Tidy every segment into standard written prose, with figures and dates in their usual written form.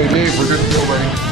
Hey Dave, we're good to go, buddy.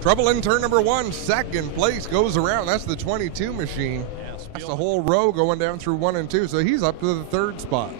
Trouble in turn number 1, second place goes around. That's the 22 machine. That's the whole row going down through 1 and 2, so he's up to the 3rd spot.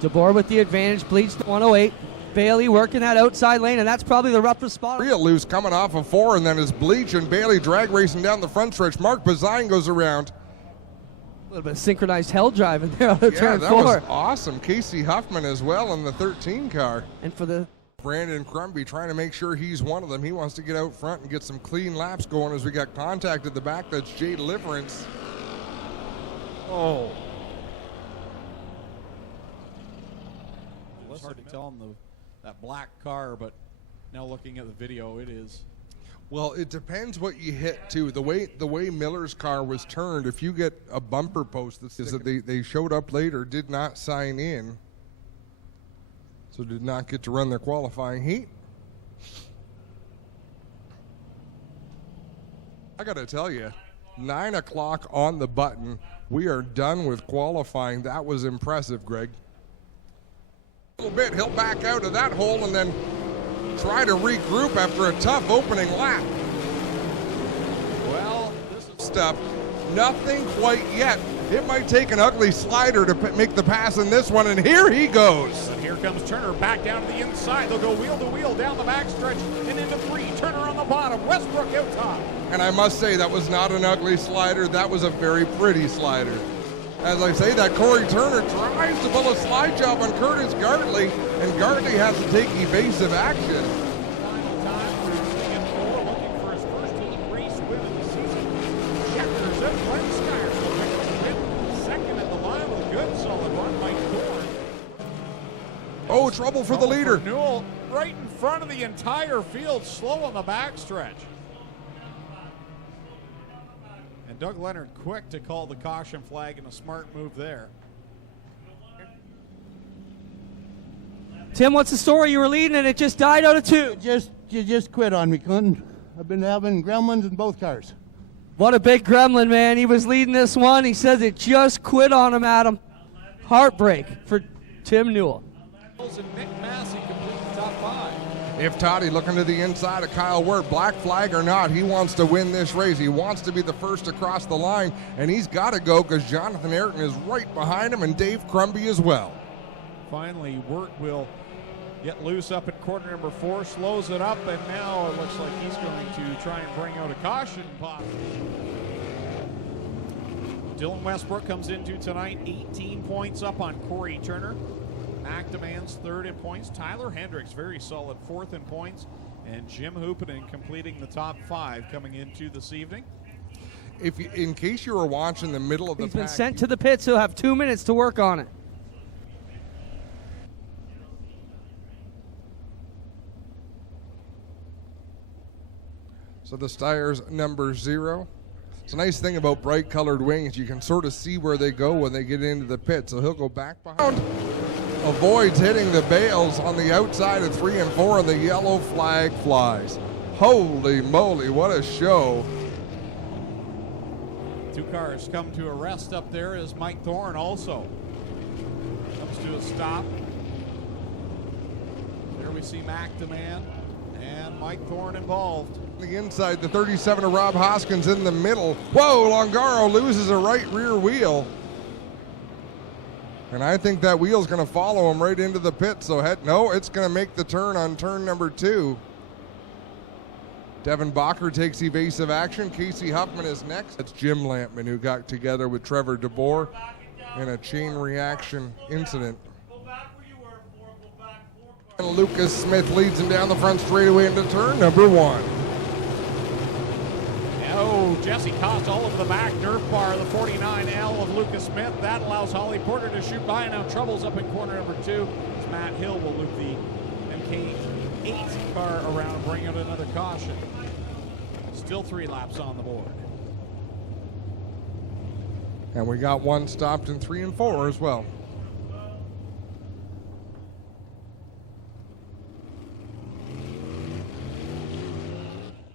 DeBoer with the advantage, bleeds to 108. Bailey working that outside lane, and that's probably the roughest spot. Real loose coming off of 4, and then is Bleach and Bailey drag racing down the front stretch. Mark Bazine goes around. A little bit of synchronized hell driving there on turn 4. That was awesome. Casey Huffman as well in the 13 car. And for the Brandon Crumby trying to make sure he's one of them. He wants to get out front and get some clean laps going as we got contact at the back. That's Jay Deliverance. Oh. It's hard to tell in that black car, but now looking at the video, it is. Well, it depends what you hit too. The way Miller's car was turned, if you get a bumper post that they showed up later, did not sign in. So did not get to run their qualifying heat. I got to tell you, 9 o'clock on the button. We are done with qualifying. That was impressive, Greg. A little bit, he'll back out of that hole and then try to regroup after a tough opening lap. Well, this is stuff. Nothing quite yet. It might take an ugly slider to make the pass in this one, and here he goes. And here comes Turner back down to the inside. They'll go wheel to wheel down the backstretch and into 3. Turner on the bottom. Westbrook out top. And I must say, that was not an ugly slider. That was a very pretty slider. As I say that, Corey Turner tries to pull a slide job on Curtis Gartley, and Gartley has to take evasive action. Final time for CM4, looking for his first race win of the season. Schecter's out. Dmstyres will pick up the win. Second at the line with a good solid run by Thorne. Oh, trouble for the leader. Newell right in front of the entire field, slow on the backstretch. And Doug Leonard quick to call the caution flag, and a smart move there. Tim, what's the story? You were leading and it just died out of 2. You just quit on me, Clinton. I've been having gremlins in both cars. What a big gremlin, man. He was leading this one. He says it just quit on him, Adam. Heartbreak for Tim Newell. And Nick Massey complete the top 5. If Toddy looking to the inside of Kyle Wirt, black flag or not, he wants to win this race. He wants to be the first across the line, and he's got to go because Jonathan Ayrton is right behind him and Dave Crumby as well. Finally, Wirt will get loose up at corner number 4, slows it up, and now it looks like he's going to try and bring out a caution pop. Dylan Westbrook comes into tonight, 18 points up on Corey Turner. Mac demands 3rd in points. Tyler Hendricks, very solid 4th in points. And Jim Hoopinen completing the top 5 coming into this evening. If you, in case you were watching the middle of the He's pack, been sent to the pits. He'll have 2 minutes to work on it. So the Styres number 0. It's a nice thing about bright colored wings. You can sort of see where they go when they get into the pit. So he'll go back behind. Avoids hitting the bales on the outside of 3 and 4, and the yellow flag flies. Holy moly, what a show. 2 cars come to a rest up there as Mike Thorne also comes to a stop. There we see McDemand and Mike Thorne involved. The inside, the 37 of Rob Hoskins in the middle. Whoa, Longaro loses a right rear wheel. And I think that wheel's going to follow him right into the pit. So no, it's going to make the turn on turn number 2. Devin Bacher takes evasive action. Casey Huffman is next. That's Jim Lampman, who got together with Trevor DeBoer in a chain reaction incident. And Lucas Smith leads him down the front straightaway into turn number 1. Oh, Jesse Cost all over the back Nerf bar, the 49L of Lucas Smith. That allows Holly Porter to shoot by. Now Trouble's up in corner number 2. As Matt Hill will loop the MK8 car around and bring out another caution. Still 3 laps on the board. And we got 1 stopped in 3 and 4 as well.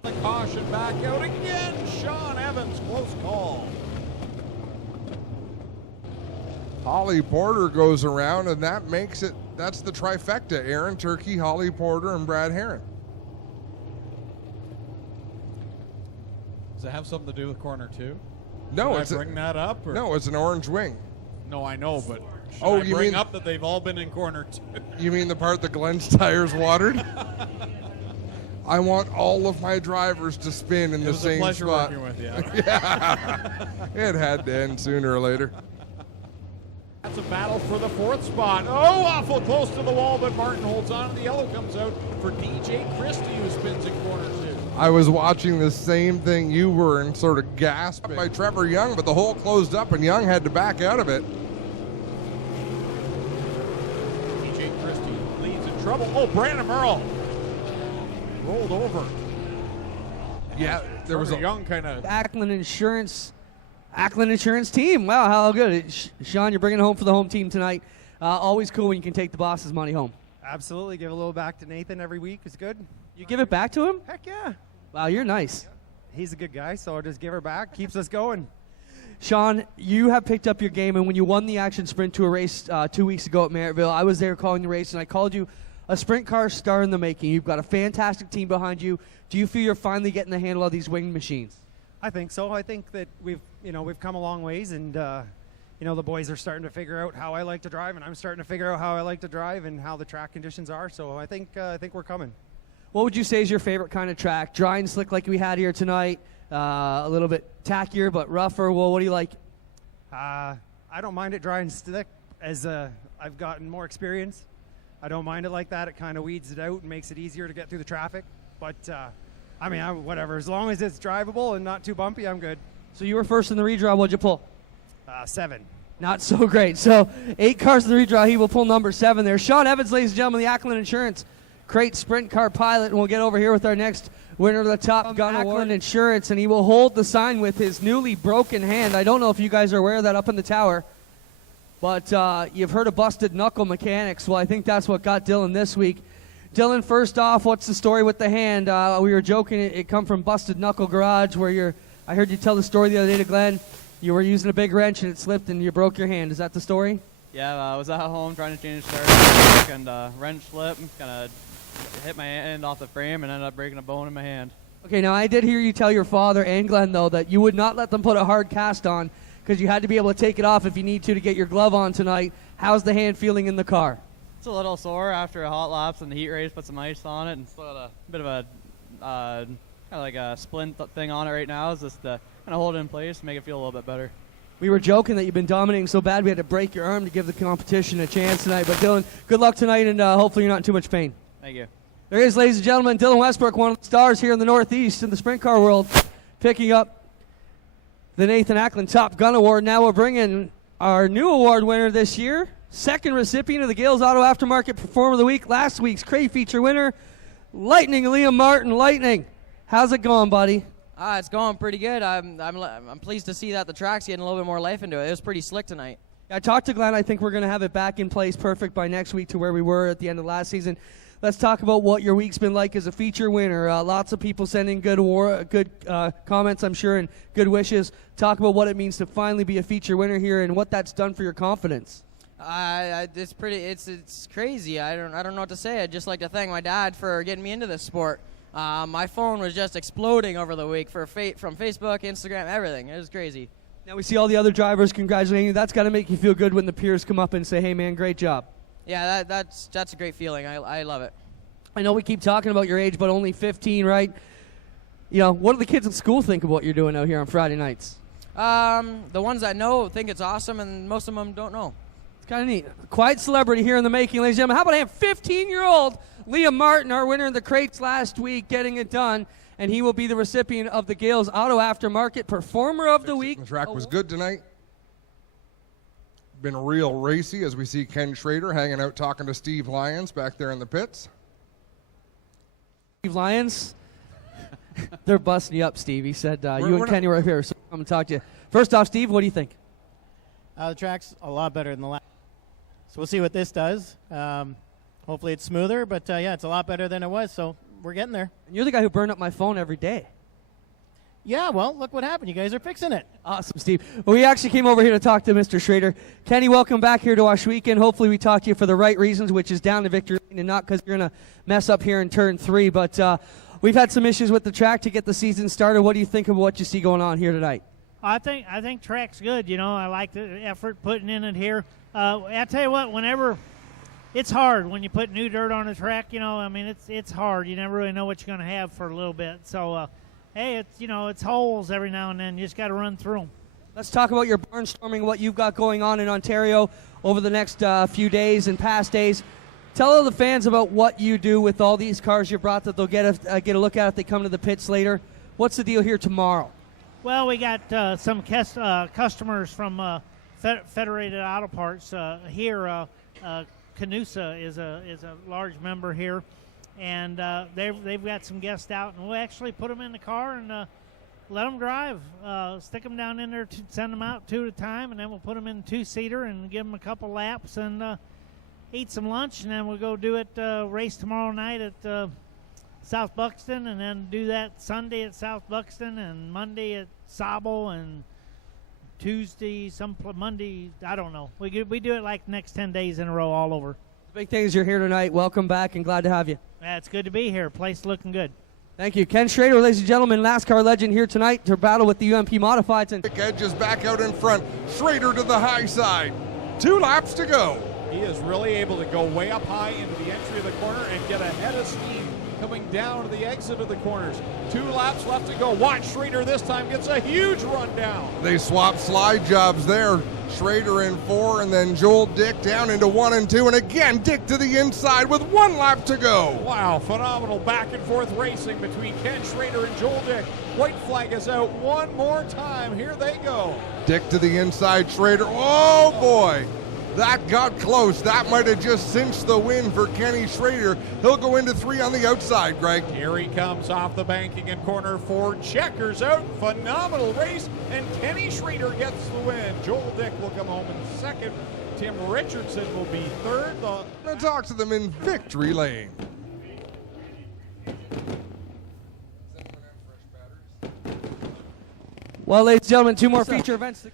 The caution back out again. Sean Evans, close call. Holly Porter goes around, and that makes it, that's the trifecta. Aaron Turkey, Holly Porter, and Brad Herron. Does it have something to do with corner 2? No, Should I bring that up? Or? No, it's an orange wing. No, I know, but should Oh, I you bring mean- up that they've all been in corner 2? You mean the part that Glenn's tires watered? I want all of my drivers to spin in the same It was a pleasure spot. working with you. Yeah. It had to end sooner or later. That's a battle for the 4th spot. Oh, awful close to the wall, but Martin holds on. The yellow comes out for DJ Christie, who spins in corner 2. I was watching the same thing you were and sort of gasped by Trevor Young, but the hole closed up and Young had to back out of it. DJ Christie leads in trouble. Oh, Brandon Merle rolled over. Yeah, there was a Young kind of. Ackland Insurance team. Wow, how good. Sean, you're bringing it home for the home team tonight. Always cool when you can take the boss's money home. Absolutely. Give a little back to Nathan every week. It's good. You give it back to him? Heck yeah. Wow, you're nice. He's a good guy, so I'll just give her back. Keeps us going. Sean, you have picked up your game, and when you won the action sprint to a race 2 weeks ago at Merrittville, I was there calling the race, and I called you a sprint car star in the making. You've got a fantastic team behind you. Do you feel you're finally getting the handle of these winged machines? I think so. I think that we've come a long ways, and the boys are starting to figure out how I like to drive, and I'm starting to figure out how I like to drive and how the track conditions are. So I think we're coming. What would you say is your favorite kind of track? Dry and slick like we had here tonight, a little bit tackier but rougher. Well, what do you like? I don't mind it dry and slick as I've gotten more experience. I don't mind it like that. It kind of weeds it out and makes it easier to get through the traffic. But, whatever. As long as it's drivable and not too bumpy, I'm good. So you were first in the redraw. What'd you pull? 7. Not so great. So 8 cars in the redraw. He will pull number 7 there. Sean Evans, ladies and gentlemen, the Ackland Insurance Crate Sprint Car Pilot. And we'll get over here with our next winner of the Top Gun Ackland Insurance. And he will hold the sign with his newly broken hand. I don't know if you guys are aware of that up in the tower. But you've heard of busted knuckle mechanics. Well, I think that's what got Dylan this week. Dylan, first off, what's the story with the hand? We were joking it come from Busted Knuckle Garage, where I heard you tell the story the other day to Glenn. You were using a big wrench and it slipped and you broke your hand. Is that the story? Yeah, I was at home trying to change starter and wrench slip, kind of hit my hand off the frame and ended up breaking a bone in my hand. Okay, now I did hear you tell your father and Glenn, though, that you would not let them put a hard cast on because you had to be able to take it off if you need to get your glove on tonight. How's the hand feeling in the car? It's a little sore after a hot laps and the heat race, put some ice on it and still got a bit of a kind of like a splint thing on it right now. It's just to kind of hold it in place, make it feel a little bit better. We were joking that you've been dominating so bad we had to break your arm to give the competition a chance tonight. But Dylan, good luck tonight, and hopefully you're not in too much pain. Thank you. There he is, ladies and gentlemen, Dylan Westbrook, one of the stars here in the Northeast in the sprint car world, picking up the Nathan Ackland Top Gun Award. Now we're bringing our new award winner this year, second recipient of the Gales Auto Aftermarket Performer of the Week, last week's Crate Feature winner, Lightning Liam Martin. Lightning, How's it going, buddy? It's going pretty good. I'm pleased to see that the track's getting a little bit more life into it. It was pretty slick tonight. I talked to Glenn. I think we're going to have it back in place perfect by next week to where we were at the end of last season. Let's talk about what your week's been like as a feature winner. Lots of people sending good comments, I'm sure, and good wishes. Talk about what it means to finally be a feature winner here and what that's done for your confidence. It's crazy. I don't know what to say. I'd just like to thank my dad for getting me into this sport. My phone was just exploding over the week from Facebook, Instagram, everything. It was crazy. Now we see all the other drivers congratulating you. That's got to make you feel good when the peers come up and say, hey, man, great job. Yeah, that's a great feeling. I love it. I know we keep talking about your age, but only 15, right? You know, what do the kids at school think of what you're doing out here on Friday nights? The ones that know think it's awesome, and most of them don't know. It's kind of neat. Quiet celebrity here in the making, ladies and gentlemen. How about I have 15-year-old Liam Martin, our winner of the crates last week, getting it done, and he will be the recipient of the Gales Auto Aftermarket Performer of the Week. The track was good tonight. Been real racy as we see Ken Schrader hanging out talking to Steve Lyons back there in the pits. Steve Lyons, they're busting you up, Steve. He said you and Kenny were up here, so I'm going to talk to you. First off, Steve, what do you think? The track's a lot better than the last. So we'll see what this does. Hopefully it's smoother, but yeah, it's a lot better than it was, so we're getting there. And you're the guy who burned up my phone every day. Yeah, well, look what happened. You guys are fixing it. Awesome, Steve. Well, we actually came over here to talk to Mr. Schrader. Kenny, welcome back here to Ohsweken. Hopefully we talked to you for the right reasons, which is down to victory lane and not because you're going to mess up here in turn 3. But we've had some issues with the track to get the season started. What do you think of what you see going on here tonight? I think track's good. You know, I like the effort putting in it here. I tell you what, whenever it's hard when you put new dirt on a track, you know, I mean, it's hard. You never really know what you're going to have for a little bit. So, hey, it's holes every now and then. You just got to run through them. Let's talk about your barnstorming, what you've got going on in Ontario over the next few days and past days. Tell all the fans about what you do with all these cars you brought that they'll get a look at if they come to the pits later. What's the deal here tomorrow? Well, we got some customers from Federated Auto Parts here. Canusa is a large member here, and they've got some guests out, and we'll actually put them in the car and let them drive. Stick them down in there, send them out 2 at a time, and then we'll put them in 2-seater and give them a couple laps and eat some lunch, and then we'll go do it race tomorrow night at South Buxton, and then do that Sunday at South Buxton, and Monday at Sable, and Tuesday, Monday, I don't know. We do it like next 10 days in a row all over. The big thing is you're here tonight. Welcome back and glad to have you. Yeah, it's good to be here. Place looking good. Thank you. Ken Schrader, ladies and gentlemen, NASCAR legend here tonight to battle with the UMP Modifieds. And Edge is back out in front. Schrader to the high side. 2 laps to go. He is really able to go way up high into the entry of the corner and get ahead of steam coming down to the exit of the corners. 2 laps left to go. Watch Schrader this time gets a huge run down. They swap slide jobs there. Schrader in 4 and then Joel Dick down into 1 and 2, and again Dick to the inside with 1 lap to go. Wow, phenomenal back and forth racing between Ken Schrader and Joel Dick. White flag is out one more time. Here they go. Dick to the inside, Schrader. Oh boy, that got close. That might have just cinched the win for Kenny Schrader. He'll go into 3 on the outside, Greg. Here he comes off the banking in corner 4. Checkers out. Phenomenal race. And Kenny Schrader gets the win. Joel Dick will come home in second. Tim Richardson will be third. Now talk to them in victory lane. well, ladies and gentlemen, 2 more feature events.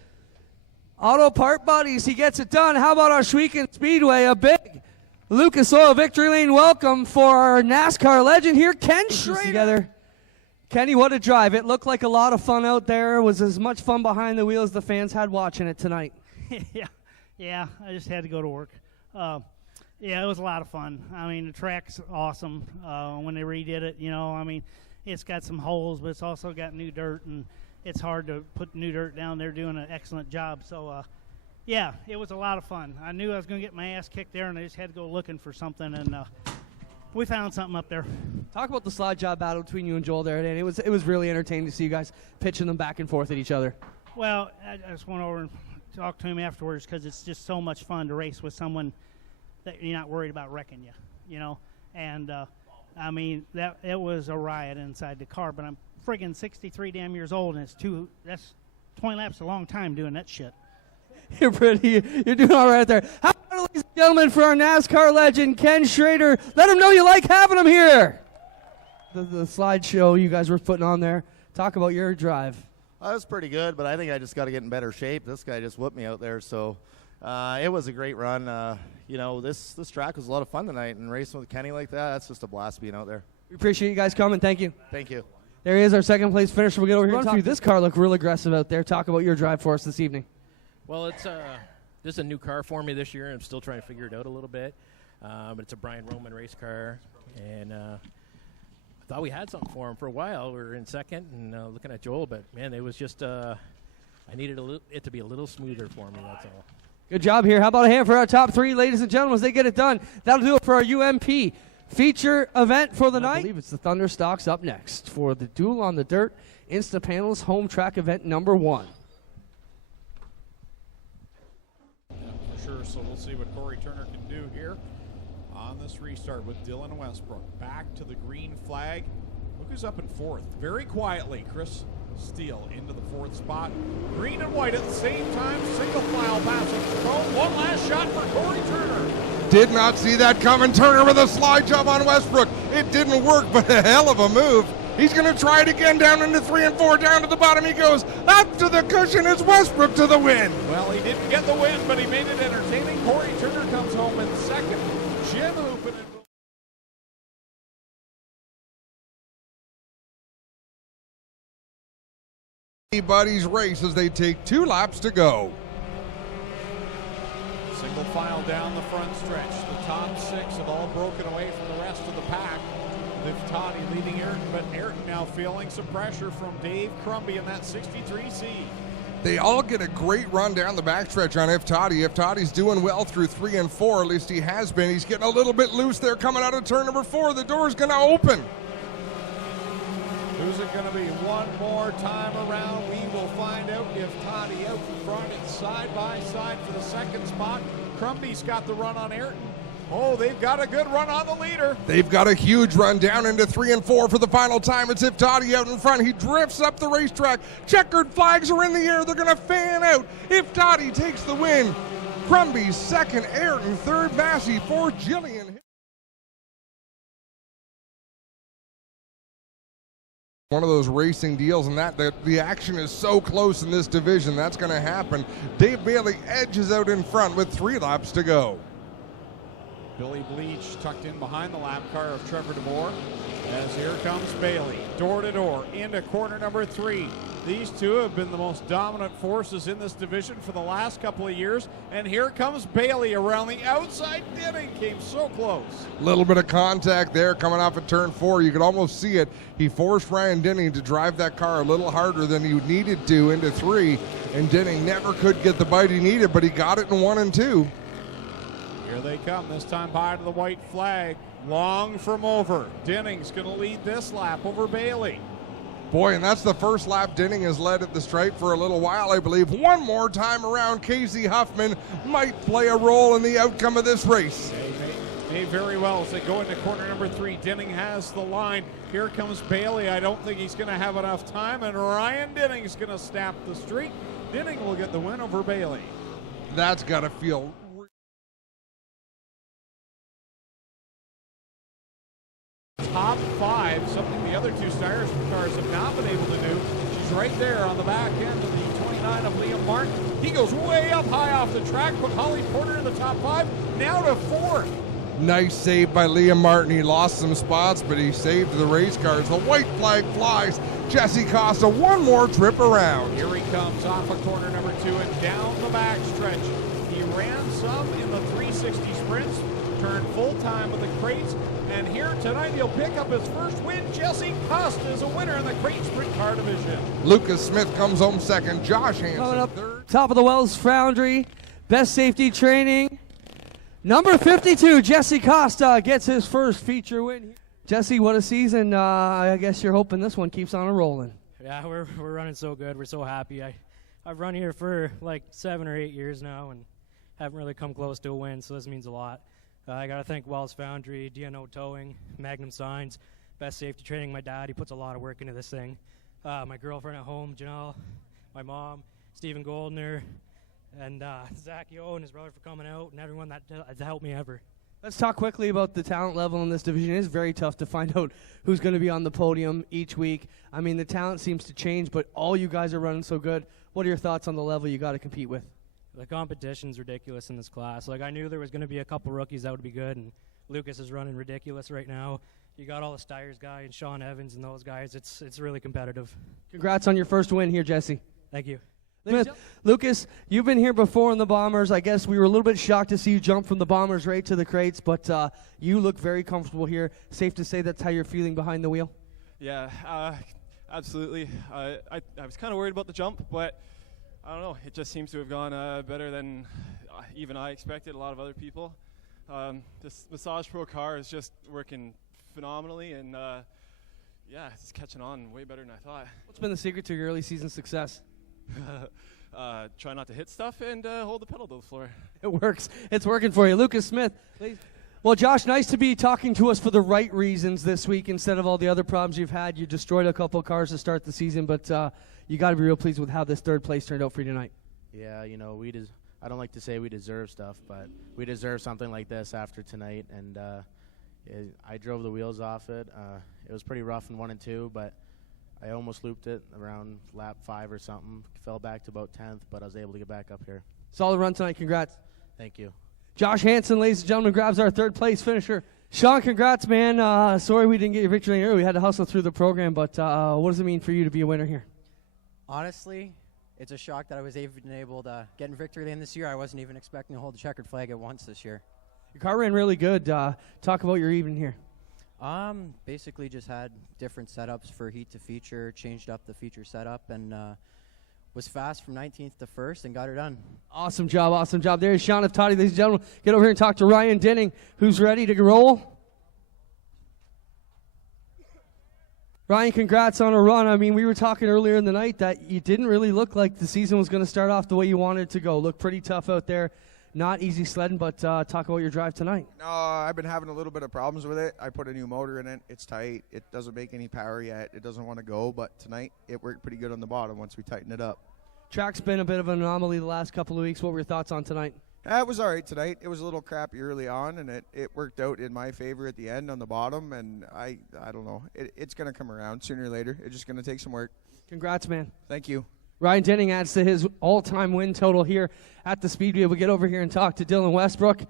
Auto Part Buddies, he gets it done. How about Ohsweken Speedway? A big Lucas Oil victory lane welcome for our NASCAR legend here, Ken Schrader. Together. Kenny, what a drive. It looked like a lot of fun out there. It was as much fun behind the wheel as the fans had watching it tonight. Yeah, I just had to go to work. Yeah, it was a lot of fun. I mean, the track's awesome when they redid it. You know, I mean, it's got some holes, but it's also got new dirt, and it's hard to put new dirt down. They're doing an excellent job. So, yeah, it was a lot of fun. I knew I was going to get my ass kicked there, and I just had to go looking for something, and we found something up there. Talk about the slide job battle between you and Joel there, and it was really entertaining to see you guys pitching them back and forth at each other. Well, I just went over and talked to him afterwards because it's just so much fun to race with someone that you're not worried about wrecking you, you know. And I mean, it was a riot inside the car. But I'm friggin' 63 damn years old, and that's 20 laps a long time doing that shit. You're doing all right there. How about, ladies and gentlemen, for our NASCAR legend, Ken Schrader. Let him know you like having him here. The slideshow you guys were putting on there. Talk about your drive. That was pretty good, but I think I just got to get in better shape. This guy just whooped me out there, so it was a great run. You know, this track was a lot of fun tonight, and racing with Kenny like that's just a blast being out there. We appreciate you guys coming. Thank you. Thank you. There he is, our second place finisher. We'll get over here and talk. This car looked real aggressive out there. Talk about your drive for us this evening. Well, it's just a new car for me this year. I'm still trying to figure it out a little bit. But it's a Brian Roman race car, and I thought we had something for him for a while. We were in second and looking at Joel, but, man, it was just I needed it to be a little smoother for me, that's all. Good job here. How about a hand for our top three, ladies and gentlemen, as they get it done. That'll do it for our UMP feature event for the night. I believe it's the Thunder Stocks up next for the Duel on the Dirt Insta Panels Home Track event number 1. For sure, so we'll see what Corey Turner can do here on this restart with Dylan Westbrook. Back to the green flag. Look who's up in fourth. Very quietly, Chris Steele into the fourth spot. Green and white at the same time. Single file passing. One last shot for Corey Turner. Did not see that coming. Turner with a slide job on Westbrook. It didn't work, but a hell of a move. He's going to try it again down into 3 and 4. Down to the bottom he goes. Up to the cushion. It's Westbrook to the win. Well, he didn't get the win, but he made it entertaining. Corey Turner comes home in second. Jim Hoopin Buddies race as they take 2 laps to go. single file down the front stretch. The top 6 have all broken away from the rest of the pack. Toddy leading Ayrton, but Ayrton now feeling some pressure from Dave Crumby in that 63C. They all get a great run down the backstretch on Toddy. Toddy's doing well through 3 and 4, at least he has been. He's getting a little bit loose there coming out of turn number 4. The door's going to open. Who's it going to be? One more time around. We will find out if Toddy out in front. It's side by side for the second spot. Crumby's got the run on Ayrton. Oh, they've got a good run on the leader. They've got a huge run down into 3 and 4 for the final time. It's Toddy out in front. He drifts up the racetrack. Checkered flags are in the air. They're going to fan out. Toddy takes the win. Crumby second, Ayrton third, Massey fourth, Jillian. One of those racing deals, and that the action is so close in this division. That's going to happen. Dave Bailey edges out in front with 3 laps to go. Billy Bleach tucked in behind the lap car of Trevor DeBoer as here comes Bailey, door to door into corner number 3. These two have been the most dominant forces in this division for the last couple of years, and here comes Bailey around the outside. Denning came so close. A little bit of contact there coming off of turn 4. You could almost see it. He forced Ryan Denning to drive that car a little harder than he needed to into 3, and Denning never could get the bite he needed, but he got it in 1 and 2. Here they come, this time by to the white flag. Long from over. Denning's going to lead this lap over Bailey. Boy, and that's the first lap Denning has led at the stripe for a little while, I believe. One more time around, Casey Huffman might play a role in the outcome of this race. May very well as they go into corner number 3. Denning has the line. Here comes Bailey. I don't think he's going to have enough time, and Ryan Denning's going to snap the streak. Denning will get the win over Bailey. That's got to feel... Top 5, something the other 2 Steyr cars have not been able to do. She's right there on the back end of the 29 of Liam Martin. He goes way up high off the track, put Holly Porter in the top 5, now to 4th. Nice save by Liam Martin. He lost some spots, but he saved the race cars. The white flag flies. Jesse Costa, one more trip around. Here he comes off of corner number 2 and down the back stretch. He ran some in the 360 sprints, turned full time with the crates, and here tonight he'll pick up his first win. Jesse Costa is a winner in the crate sprint car division. Lucas Smith comes home second. Josh Hansen coming up third. Top of the Wells Foundry, best safety training. Number 52, Jesse Costa gets his first feature win. Jesse, what a season. I guess you're hoping this one keeps on rolling. Yeah, we're running so good. We're so happy. I've run here for like 7 or 8 years now and haven't really come close to a win, so this means a lot. I got to thank Wells Foundry, DNO Towing, Magnum Signs, Best Safety Training. My dad, he puts a lot of work into this thing. My girlfriend at home, Janelle, my mom, Stephen Goldner, and Zach Yo and his brother for coming out, and everyone that has helped me ever. Let's talk quickly about the talent level in this division. It is very tough to find out who's going to be on the podium each week. I mean, the talent seems to change, but all you guys are running so good. What are your thoughts on the level you got to compete with? The competition's ridiculous in this class. Like, I knew there was going to be a couple rookies that would be good, and Lucas is running ridiculous right now. You got all the Styres guy and Sean Evans and those guys. It's really competitive. Congrats on your first win here, Jesse. Thank you. Lucas, you've been here before in the Bombers. I guess we were a little bit shocked to see you jump from the Bombers right to the crates, but you look very comfortable here. Safe to say that's how you're feeling behind the wheel? Yeah, absolutely. I was kind of worried about the jump, but I don't know. It just seems to have gone better than even I expected, a lot of other people. This Massage Pro car is just working phenomenally, and yeah, it's catching on way better than I thought. What's been the secret to your early season success? Try not to hit stuff and hold the pedal to the floor. It works. It's working for you. Lucas Smith. Well, Josh, nice to be talking to us for the right reasons this week instead of all the other problems you've had. You destroyed a couple of cars to start the season, but you got to be real pleased with how this third place turned out for you tonight. Yeah, you know, I don't like to say we deserve stuff, but we deserve something like this after tonight, and I drove the wheels off it. It was pretty rough in 1 and 2, but I almost looped it around lap 5 or something. Fell back to about 10th, but I was able to get back up here. Solid run tonight. Congrats. Thank you. Josh Hansen, ladies and gentlemen, grabs our third place finisher. Sean, congrats, man. Sorry we didn't get your victory early. We had to hustle through the program, but what does it mean for you to be a winner here? Honestly, it's a shock that I was even able to get in victory lane this year. I wasn't even expecting to hold the checkered flag at once this year. Your car ran really good. Talk about your evening here. Basically just had different setups for heat to feature, changed up the feature setup, and was fast from 19th to 1st and got her done. Awesome job, awesome job. There's Sean of tHe, ladies and gentlemen. Get over here and talk to Ryan Denning, who's ready to roll. Ryan, congrats on a run. I mean, we were talking earlier in the night that you didn't really look like the season was going to start off the way you wanted it to go. Looked pretty tough out there. Not easy sledding, but talk about your drive tonight. No, I've been having a little bit of problems with it. I put a new motor in it. It's tight. It doesn't make any power yet. It doesn't want to go, but tonight it worked pretty good on the bottom once we tighten it up. Track's been a bit of an anomaly the last couple of weeks. What were your thoughts on tonight? It was all right tonight. It was a little crappy early on, and it worked out in my favor at the end on the bottom, and I don't know. It's going to come around sooner or later. It's just going to take some work. Congrats, man. Thank you. Ryan Denning adds to his all-time win total here at the Speedway. We'll get over here and talk to Dylan Westbrook.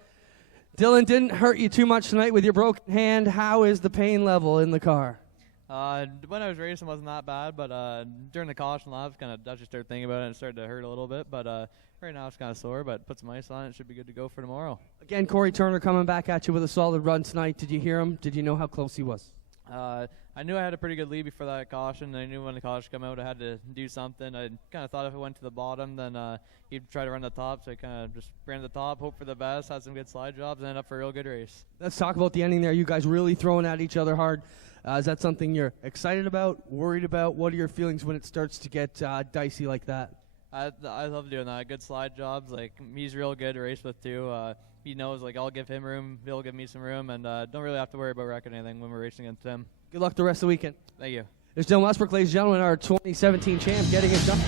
Dylan, didn't hurt you too much tonight with your broken hand. How is the pain level in the car? When I was racing, it wasn't that bad, but during the caution laps, I just started thinking about it and it started to hurt a little bit. But right now it's kind of sore, but put some ice on it. It should be good to go for tomorrow. Again, Corey Turner coming back at you with a solid run tonight. Did you hear him? Did you know how close he was? I knew I had a pretty good lead before that caution. I knew when the caution came out I had to do something. I kind of thought if it went to the bottom, then he'd try to run the top. So I kind of just ran the top, hoped for the best, had some good slide jobs, and ended up for a real good race. Let's talk about the ending there. You guys really throwing at each other hard. Is that something you're excited about, worried about? What are your feelings when it starts to get dicey like that? I love doing that. Good slide jobs. Like, he's real good to race with, too. He knows, I'll give him room, he'll give me some room, and don't really have to worry about wrecking anything when we're racing against him. Good luck the rest of the weekend. Thank you. There's Dylan Westbrook, ladies and gentlemen, our 2017 champ, getting it done.